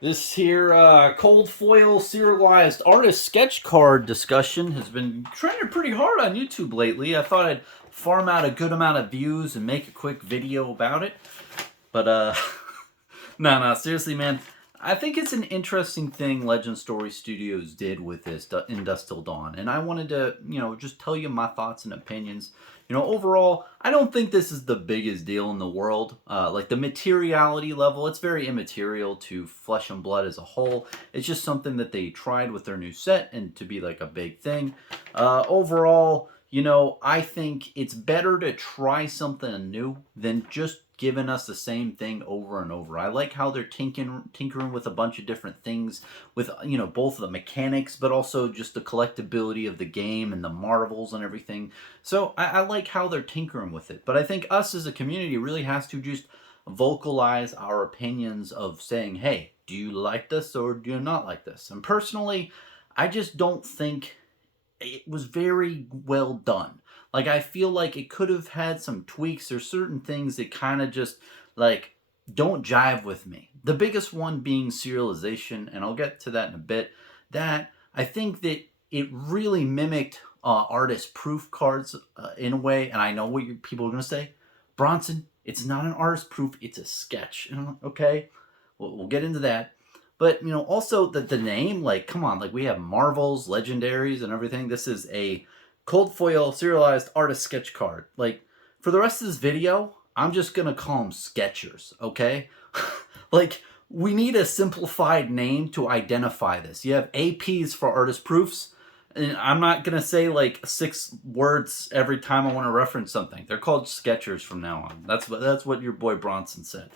This here cold foil serialized artist sketch card discussion has been trending pretty hard on YouTube lately. I thought I'd farm out a good amount of views and make a quick video about it. But no, seriously, man. I think it's an interesting thing Legend Story Studios did with this in Dust Till Dawn, and I wanted to, just tell you my thoughts and opinions. Overall, I don't think this is the biggest deal in the world. Like the materiality level, it's very immaterial to Flesh and Blood as a whole. It's just something that they tried with their new set and to be like a big thing. Overall, I think it's better to try something new than just giving us the same thing over and over. I like how they're tinkering with a bunch of different things with, both the mechanics, but also just the collectability of the game and the marvels and everything. So I like how they're tinkering with it. But I think us as a community really has to just vocalize our opinions of saying, hey, do you like this or do you not like this? And personally, I just don't think it was very well done. Like I feel like it could have had some tweaks. There's certain things that kind of just like don't jive with me. The biggest one being serialization, and I'll get to that in a bit. That I think that it really mimicked artist proof cards in a way, and I know what people are gonna say. Bronson, it's not an artist proof; it's a sketch. And I'm like, okay, we'll get into that. But also the name, like, come on, like we have Marvels, Legendaries, and everything. This is a cold foil serialized artist sketch card. Like for the rest of this video, I'm just gonna call them Sketchers, okay? Like we need a simplified name to identify this. You have APs for artist proofs, and I'm not gonna say like 6 words every time I want to reference something. They're called Sketchers from now on. That's what your boy Bronson said.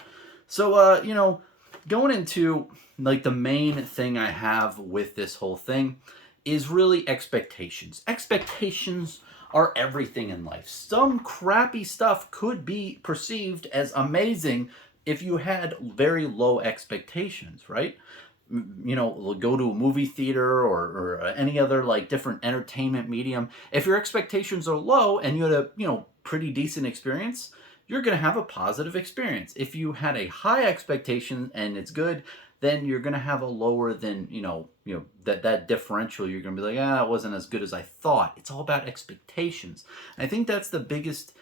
So going into like the main thing I have with this whole thing is really expectations. Expectations are everything in life. Some crappy stuff could be perceived as amazing if you had very low expectations, right? Go to a movie theater or any other like different entertainment medium. If your expectations are low and you had a pretty decent experience, you're going to have a positive experience. If you had a high expectation and it's good, then you're going to have a lower than that differential. You're going to be like, it wasn't as good as I thought. It's all about expectations. I think that's the biggest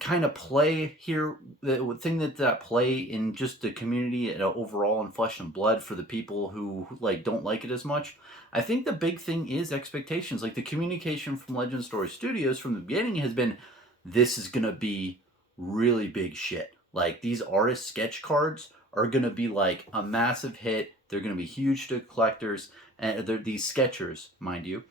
kind of play here, the thing that play in just the community overall in Flesh and Blood for the people who like don't like it as much. I think the big thing is expectations. Like the communication from Legend Story Studios from the beginning has been, this is gonna be really big shit. Like these artist sketch cards are gonna be like a massive hit. They're gonna be huge to collectors, and they're these sketchers, mind you.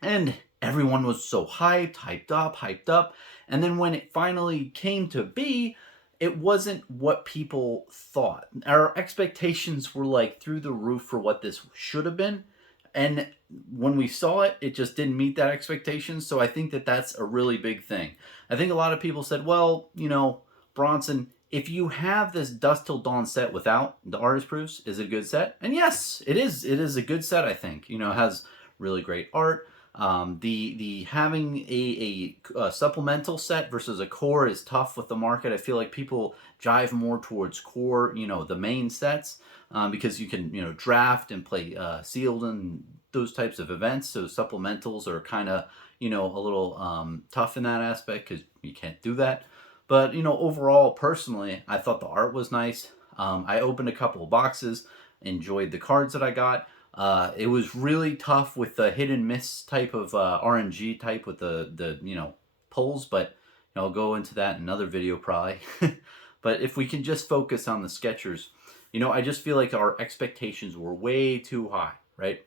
And everyone was so hyped up. And then when it finally came to be, it wasn't what people thought. Our expectations were like through the roof for what this should have been. And when we saw it, it just didn't meet that expectation. So I think that that's a really big thing. I think a lot of people said, well, Bronson, if you have this Dust Till Dawn set without the artist proofs, is it a good set? And yes, it is. It is a good set, I think. It has really great art. The having a supplemental set versus a core is tough with the market. I feel like people jive more towards core, the main sets, because you can draft and play sealed and those types of events. So supplementals are kind of a little tough in that aspect because you can't do that. But overall, personally, I thought the art was nice. I opened a couple of boxes, enjoyed the cards that I got. It was really tough with the hit and miss type of RNG type with the pulls, but I'll go into that in another video probably. But if we can just focus on the Skechers, I just feel like our expectations were way too high, right?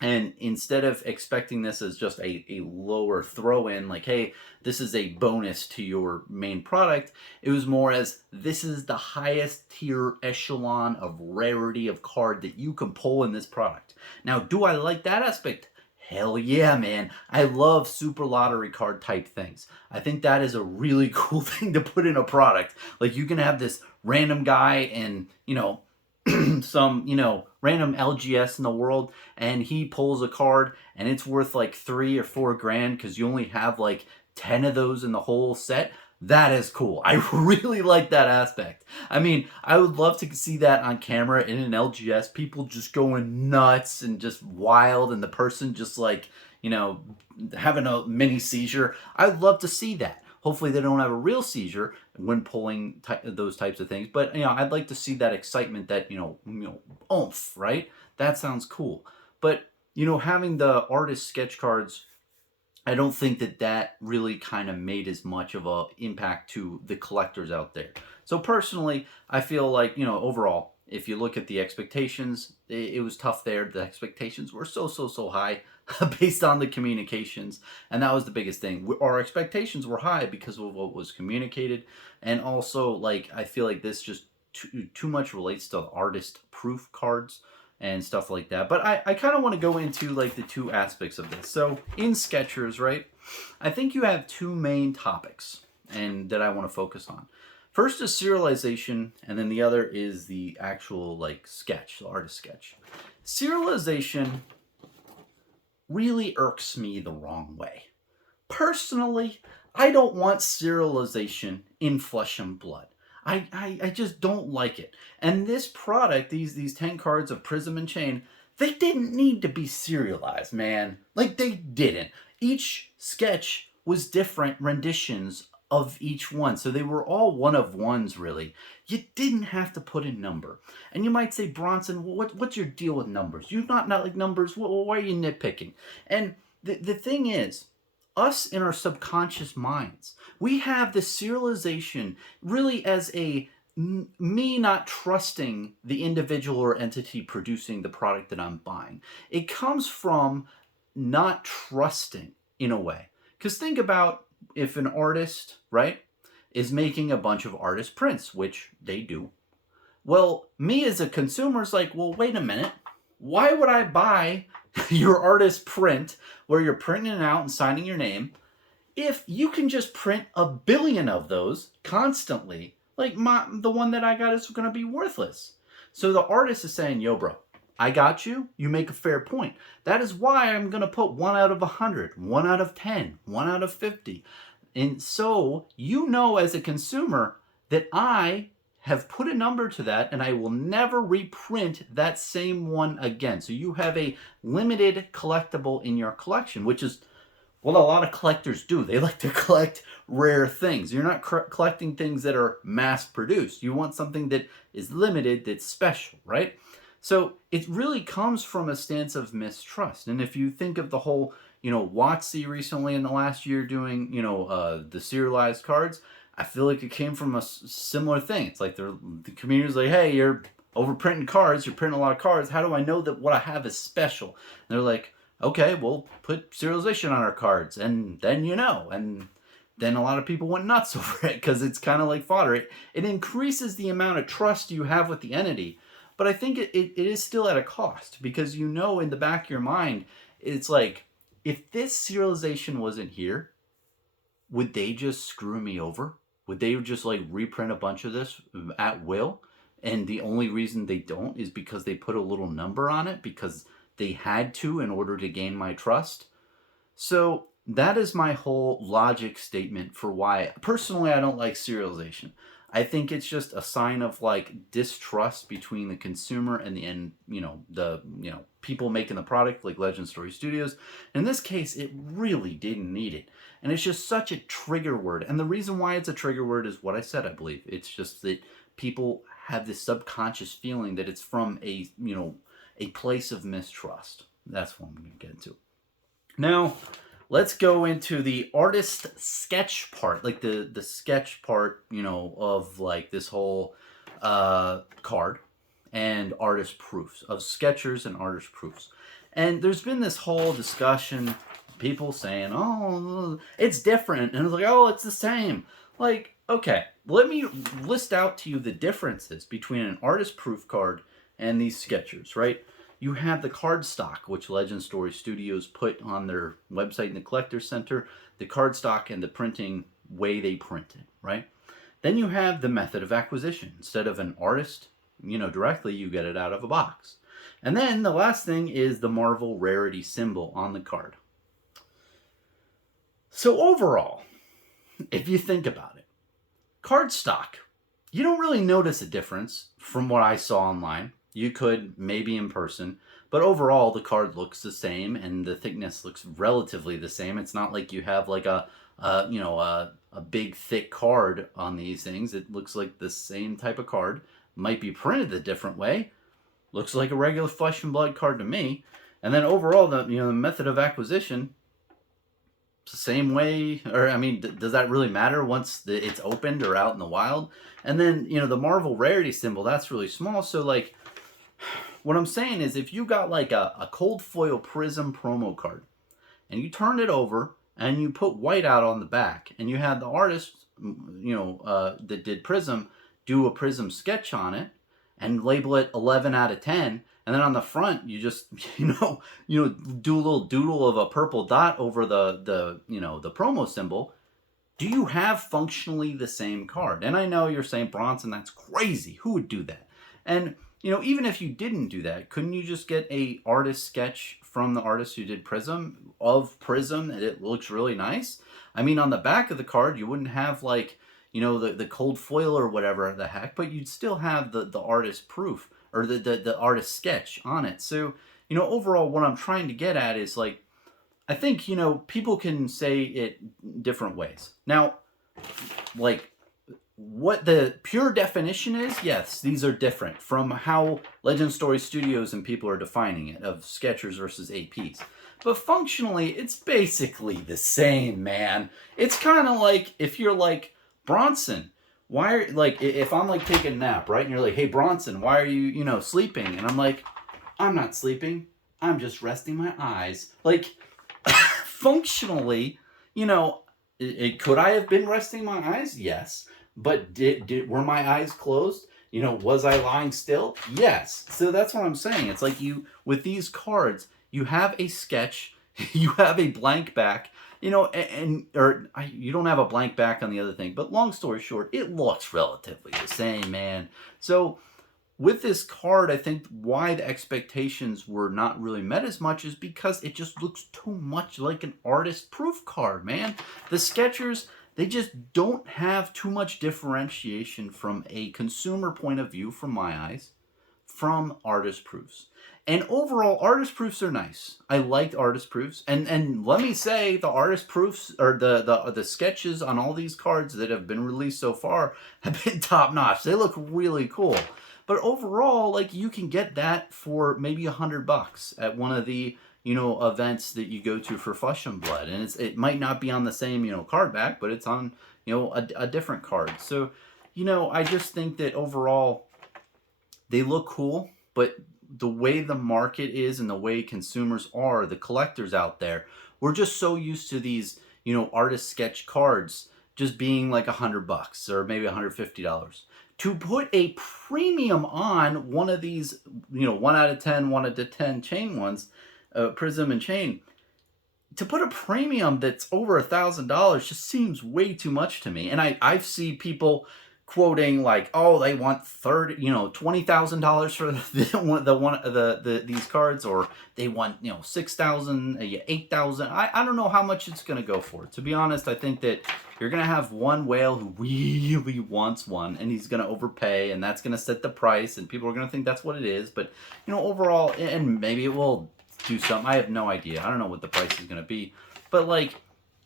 And instead of expecting this as just a lower throw in, like, hey, this is a bonus to your main product, it was more as this is the highest tier echelon of rarity of card that you can pull in this product. Now, do I like that aspect? Hell yeah, man. I love super lottery card type things. I think that is a really cool thing to put in a product. Like, you can have this random guy and, some random LGS in the world, and he pulls a card and it's worth like 3 or 4 grand because you only have like 10 of those in the whole set. That is cool. I really like that aspect. I mean, I would love to see that on camera in an LGS. People just going nuts and just wild, and the person just like, you know, having a mini seizure. I'd love to see that. Hopefully, they don't have a real seizure when pulling those types of things. But I'd like to see that excitement, that oomph, right? That sounds cool. But having the artist sketch cards, I don't think that that really kind of made as much of a impact to the collectors out there. So personally, I feel like, overall, if you look at the expectations, it was tough there. The expectations were so high based on the communications, and that was the biggest thing. Our expectations were high because of what was communicated, and also like I feel like this just too much relates to artist proof cards and stuff like that. But I kind of want to go into like the two aspects of this. So in Skechers, right, I think you have two main topics and that I want to focus on. First is serialization, and then the other is the actual like sketch, the artist sketch. Serialization really irks me the wrong way. Personally, I don't want serialization in flesh and blood. I just don't like it. And this product, these 10 cards of Prism and Chain, they didn't need to be serialized, man. Like, they didn't. Each sketch was different renditions of each one. So they were all one of ones, really. You didn't have to put a number. And you might say, Bronson, what's your deal with numbers? You not like numbers? Why are you nitpicking? And the thing is, us in our subconscious minds, we have the serialization really as me not trusting the individual or entity producing the product that I'm buying. It comes from not trusting in a way. Because think about if an artist, right, is making a bunch of artist prints, which they do. Well, me as a consumer is like, well, wait a minute. Why would I buy your artist print where you're printing it out and signing your name if you can just print a billion of those constantly? Like the one that I got is going to be worthless. So the artist is saying, yo, bro, I got you. You make a fair point. That is why I'm going to put 1 out of 100, 1 out of 10, 1 out of 50. And so as a consumer that I have put a number to that, and I will never reprint that same one again. So you have a limited collectible in your collection, which is what a lot of collectors do. They like to collect rare things. You're not collecting things that are mass produced. You want something that is limited, that's special, right? So it really comes from a stance of mistrust. And if you think of the whole, WotC recently in the last year doing, the serialized cards, I feel like it came from a similar thing. It's like the community's like, hey, you're overprinting cards, you're printing a lot of cards. How do I know that what I have is special? And they're like, okay, we'll put serialization on our cards, and then and then a lot of people went nuts over it because it's kind of like fodder. It increases the amount of trust you have with the entity, but I think it is still at a cost, because in the back of your mind, it's like, if this serialization wasn't here, would they just screw me over? Would they just like reprint a bunch of this at will? And the only reason they don't is because they put a little number on it because they had to in order to gain my trust. So that is my whole logic statement for why personally I don't like serialization. I think it's just a sign of like distrust between the consumer and the people making the product, like Legend Story Studios. In this case, it really didn't need it. And it's just such a trigger word. And the reason why it's a trigger word is what I said, I believe. It's just that people have this subconscious feeling that it's from a place of mistrust. That's what I'm going to get into. Now, let's go into the artist sketch part, like the sketch part, of like this whole card and artist proofs, of Skechers and artist proofs. And there's been this whole discussion, people saying, oh, it's different. And it's like, oh, it's the same. Like, okay, let me list out to you the differences between an artist proof card and these Skechers, right? You have the cardstock, which Legend Story Studios put on their website in the Collector Center, the cardstock and the printing way they print it, right? Then you have the method of acquisition. Instead of an artist, directly, you get it out of a box. And then the last thing is the Marvel rarity symbol on the card. So overall, if you think about it, Cardstock. You don't really notice a difference from what I saw online. You could maybe in person, but overall the card looks the same and the thickness looks relatively the same. It's not like you have like a big thick card on these things. It looks like the same type of card. Might be printed a different way. Looks like a regular Flesh and Blood card to me. And then overall, the method of acquisition, it's the same way. Or I mean, does that really matter once it's opened or out in the wild? And then the Marvel rarity symbol, that's really small. So like, what I'm saying is, if you got like a cold foil Prism promo card, and you turn it over and you put white out on the back, and you had the artist, that did Prism, do a Prism sketch on it, and label it 11 out of 10, and then on the front you just do a little doodle of a purple dot over the promo symbol. Do you have functionally the same card? And I know you're saying, Bronson, that's crazy. Who would do that? And even if you didn't do that, couldn't you just get a artist sketch from the artist who did Prism of Prism and it looks really nice? I mean, on the back of the card, you wouldn't have like the cold foil or whatever the heck, but you'd still have the artist proof or the artist sketch on it. So overall, what I'm trying to get at is like, I think people can say it different ways. Now, like, what the pure definition is, yes, these are different from how Legend Story Studios and people are defining it, of sketchers versus APs. But functionally, it's basically the same, man. It's kind of like if you're like, Bronson, why are, like, if I'm like taking a nap, right? And you're like, hey, Bronson, why are you, sleeping? And I'm like, I'm not sleeping. I'm just resting my eyes. Like, functionally, could I have been resting my eyes? Yes. But were my eyes closed? Was I lying still? Yes. So that's what I'm saying. It's like with these cards, you have a sketch, you have a blank back, you don't have a blank back on the other thing. But long story short, it looks relatively the same, man. So with this card, I think why the expectations were not really met as much is because it just looks too much like an artist proof card, man. The sketchers, they just don't have too much differentiation from a consumer point of view, from my eyes, from artist proofs. And overall, artist proofs are nice. I liked artist proofs. And let me say, the artist proofs, or the sketches on all these cards that have been released so far, have been top notch. They look really cool. But overall, like, you can get that for maybe $100 at one of the events that you go to for Flesh and Blood, and it might not be on the same card back, but it's on a different card. So I just think that overall they look cool, but the way the market is and the way consumers are, the collectors out there, we're just so used to these artist sketch cards just being like $100 or maybe $150. To put a premium on one of these 1 out of 10, 1 out of 10 chain ones, Prism and chain, to put a premium that's over $1,000 just seems way too much to me. And I see people quoting like, oh, they want $20,000 for these cards, or they want $6,000, $8,000. I don't know how much it's gonna go for. To be honest, I think that you're gonna have one whale who really wants one, and he's gonna overpay, and that's gonna set the price, and people are gonna think that's what it is. But overall, and maybe it will do something. I have no idea. I don't know what the price is gonna be, but like,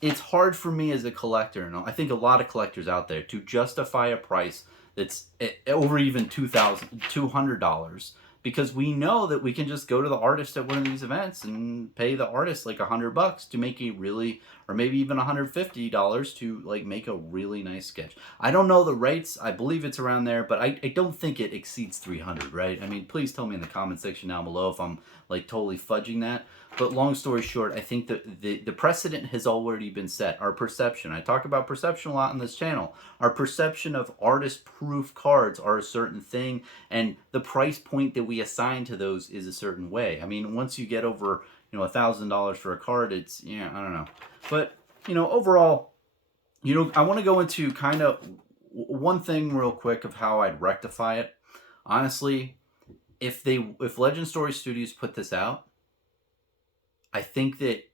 it's hard for me as a collector, and I think a lot of collectors out there, to justify a price that's over even $200, because we know that we can just go to the artist at one of these events and pay the artist like $100 to make a really, or maybe even $150 to like make a really nice sketch. I don't know the rates. I believe it's around there, but I don't think it exceeds 300, right? I mean, please tell me in the comment section down below if I'm like totally fudging that. But long story short, I think that the precedent has already been set. Our perception, I talk about perception a lot on this channel. Our perception of artist-proof cards are a certain thing, and the price point that we assign to those is a certain way. I mean, once you get over $1,000 for a card, it's I don't know. But overall, I want to go into kind of one thing real quick of how I'd rectify it. Honestly, if Legend Story Studios put this out, I think that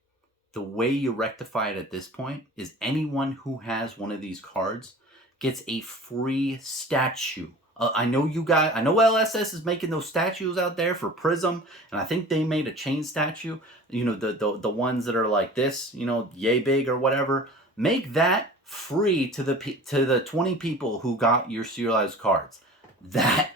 the way you rectify it at this point is anyone who has one of these cards gets a free statue. I know LSS is making those statues out there for Prism, and I think they made a chain statue. You know, the ones that are like this, you know, yay big or whatever. Make that free to the 20 people who got your serialized cards. That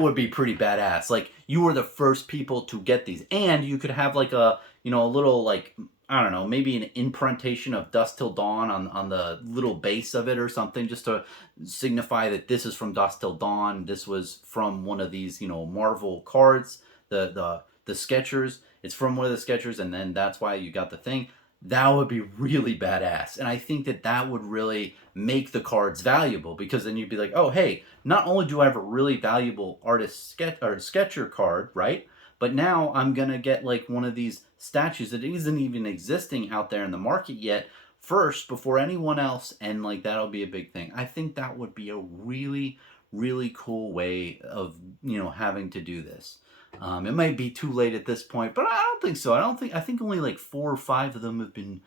would be pretty badass. Like, you were the first people to get these, and you could have like a, you know, a little, like, I don't know, maybe an imprintation of Dusk Till Dawn on the little base of it or something, just to signify that this is from Dusk Till Dawn. This was from one of these, you know, Marvel cards, the Skechers. It's from one of the Skechers, and then that's why you got the thing. That would be really badass, and I think that would really make the cards valuable, because then you'd be like, oh hey, not only do I have a really valuable artist sketcher card, right? But now I'm gonna get like one of these statues that isn't even existing out there in the market yet first before anyone else, and like that'll be a big thing. I think that would be a really, really cool way of, you know, having to do this. It might be too late at this point, but I don't think so. I think only like 4 or 5 of them have been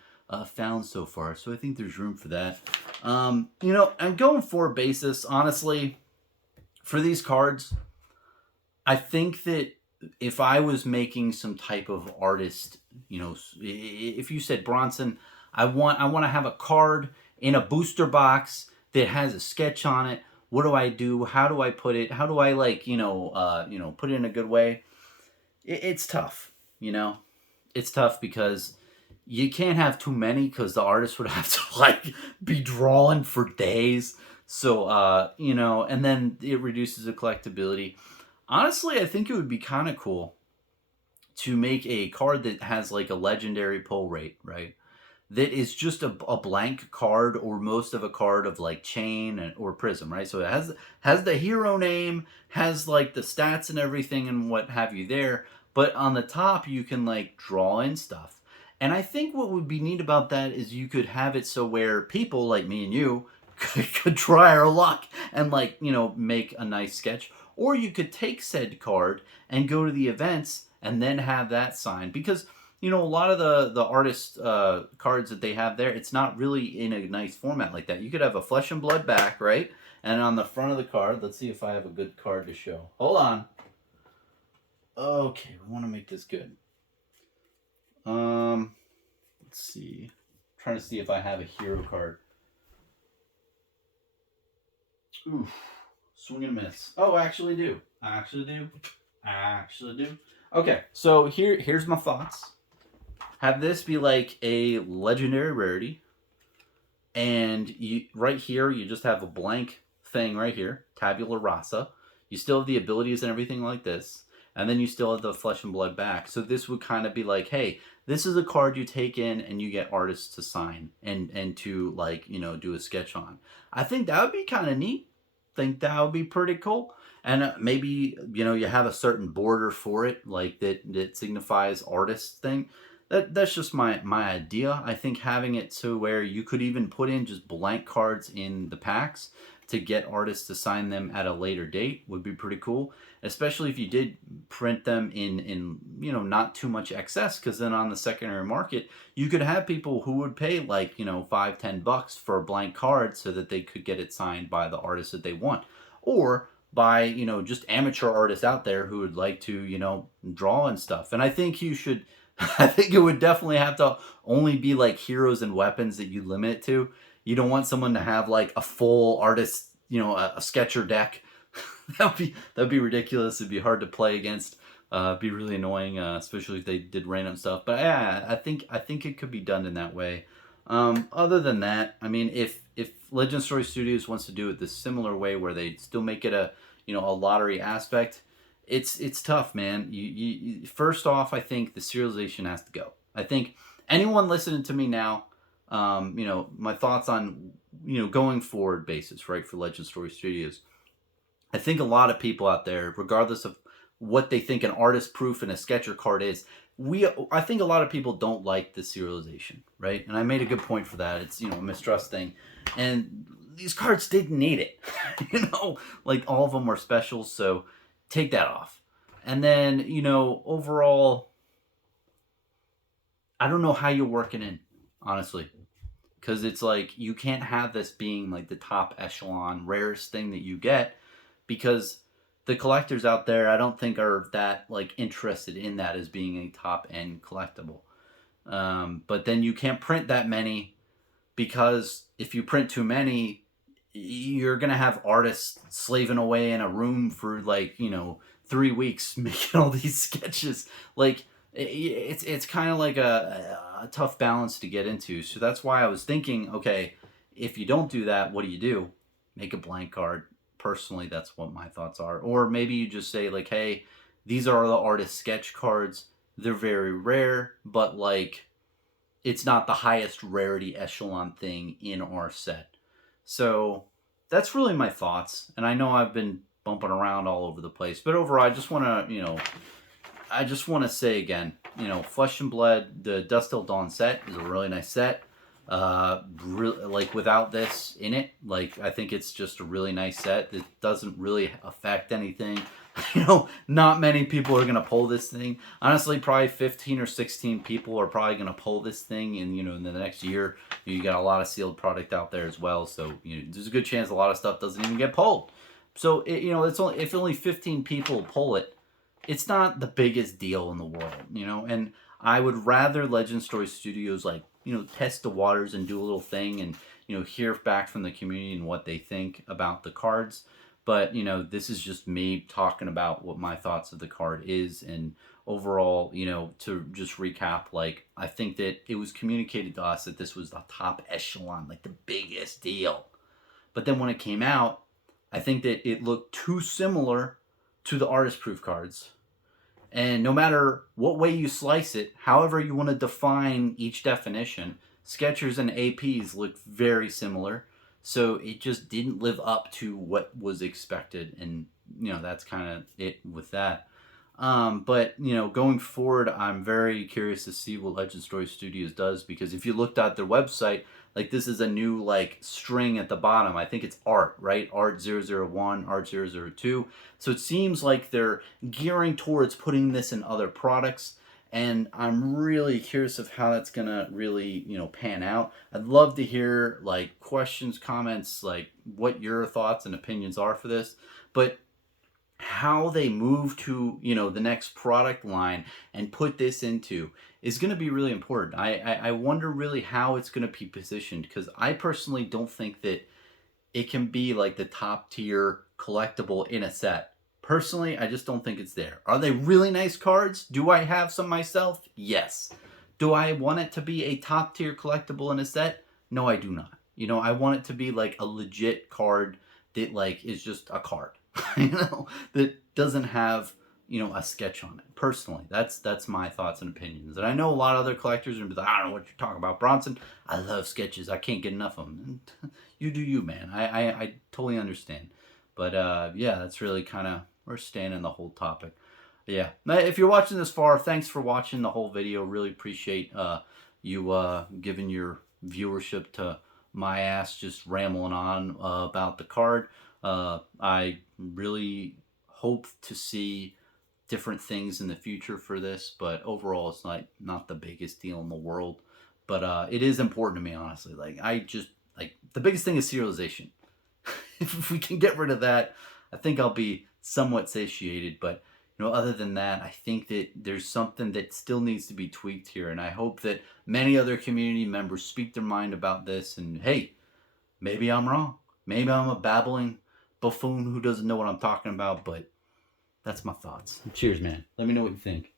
found so far, so I think there's room for that. You know, and going for a basis, honestly, for these cards, I think that if I was making some type of artist, you know, if you said, Bronson, I want to have a card in a booster box that has a sketch on it. What do I do? How do I put it? How do I, like, you know, put it in a good way? It's tough, you know. It's tough because you can't have too many, because the artist would have to like be drawing for days. So you know, and then it reduces the collectability. Honestly, I think it would be kind of cool to make a card that has like a legendary pull rate, right? That is just a blank card, or most of a card of like chain or prism, right? So it has the hero name, has like the stats and everything and what have you there, but on the top you can like draw in stuff. And I think what would be neat about that is you could have it so where people like me and you could try our luck and, like, you know, make a nice sketch. Or you could take said card and go to the events and then have that signed, because you know, a lot of the artist cards that they have there, it's not really in a nice format like that. You could have a Flesh and Blood back, right? And on the front of the card, let's see if I have a good card to show. Hold on. Okay, we want to make this good. Let's see. I'm trying to see if I have a hero card. Oof. Swing and miss. Oh, I actually do. I actually do. Okay, so here's my thoughts. Have this be like a legendary rarity, and you right here you just have a blank thing right here, tabula rasa. You still have the abilities and everything like this, and then you still have the Flesh and Blood back. So this would kind of be like, hey, this is a card you take in and you get artists to sign and to, like, you know, do a sketch on. I think that would be kind of neat. Think that would be pretty cool. And maybe, you know, you have a certain border for it, like that signifies artist thing. That's just my idea. I think having it to where you could even put in just blank cards in the packs to get artists to sign them at a later date would be pretty cool, especially if you did print them in you know, not too much excess, because then on the secondary market you could have people who would pay, like, you know, $5-10 for a blank card so that they could get it signed by the artist that they want, or by, you know, just amateur artists out there who would like to, you know, draw and stuff. And I think you should I think it would definitely have to only be like heroes and weapons that you limit it to. You don't want someone to have like a full artist, you know, a sketcher deck. that'd be ridiculous. It'd be hard to play against. Be really annoying, especially if they did random stuff. But yeah, I think it could be done in that way. Other than that, I mean, if Legend Story Studios wants to do it this similar way where they still make it a, you know, a lottery aspect, it's tough, man. You first off, I think the serialization has to go. I think anyone listening to me now, you know, my thoughts on, you know, going forward basis, right, for Legend Story Studios. I think a lot of people out there, regardless of what they think an artist proof and a sketcher card is, I think a lot of people don't like the serialization, right? And I made a good point for that. It's, you know, a mistrust thing. And these cards didn't need it. You know, like all of them were specials, so take that off. And then, you know, overall, I don't know how you're working in, honestly. because it's like you can't have this being like the top echelon rarest thing that you get, because the collectors out there I don't think are that like interested in that as being a top end collectible. But then you can't print that many, because if you print too many, you're gonna have artists slaving away in a room for like 3 weeks making all these sketches. Like it's kind of like a tough balance to get into. So that's why I was thinking, okay, if you don't do that, what do you do? Make a blank card. Personally, that's what my thoughts are. Or maybe you just say like, hey, these are the artist sketch cards. They're very rare, but like it's not the highest rarity echelon thing in our set. So that's really my thoughts. And I know I've been bumping around all over the place, but overall, I just want to say again, Flesh and Blood, the Dust Till Dawn set is a really nice set. Like without this in it, like I think it's just a really nice set. It doesn't really affect anything. Not many people are gonna pull this thing. Honestly, probably 15 or 16 people are probably gonna pull this thing, and in the next year, you got a lot of sealed product out there as well. So there's a good chance a lot of stuff doesn't even get pulled. So it's only if only 15 people pull it, it's not the biggest deal in the world, And I would rather Legend Story Studios like test the waters and do a little thing, and hear back from the community and what they think about the cards. But this is just me talking about what my thoughts of the card is, and overall, to just recap, like I think that it was communicated to us that this was the top echelon, like the biggest deal. But then when it came out, I think that it looked too similar to the artist proof cards. And no matter what way you slice it, however you want to define each definition, Skechers and APs look very similar. So it just didn't live up to what was expected. And, that's kind of it with that. But, going forward, I'm very curious to see what Legend Story Studios does, because if you looked at their website, like this is a new like string at the bottom. I think it's art, right? Art 001, art 002. So it seems like they're gearing towards putting this in other products. And I'm really curious of how that's going to really, pan out. I'd love to hear like questions, comments, like what your thoughts and opinions are for this. But how they move to the next product line and put this into is going to be really important. I wonder really how it's going to be positioned, because I personally don't think that it can be like the top tier collectible in a set. Personally, I just don't think it's there. Are they really nice cards? Do I have some myself? Yes. Do I want it to be a top tier collectible in a set? No, I do not. I want it to be like a legit card that like is just a card. That doesn't have a sketch on it. Personally, that's my thoughts and opinions. And I know a lot of other collectors are gonna be like, I don't know what you're talking about, Bronson. I love sketches. I can't get enough of them. And you do you, man. I totally understand. But yeah, that's really kind of where we're standing the whole topic. Yeah, if you're watching this far, thanks for watching the whole video. Really appreciate you giving your viewership to my ass just rambling on about the card. I really hope to see different things in the future for this, but overall it's not the biggest deal in the world. But it is important to me, honestly. Like the biggest thing is serialization. If we can get rid of that, I think I'll be somewhat satiated. But other than that, I think that there's something that still needs to be tweaked here, and I hope that many other community members speak their mind about this. And hey, maybe I'm wrong. Maybe I'm a babbling buffoon who doesn't know what I'm talking about, but that's my thoughts. Cheers, man. Let me know what you think.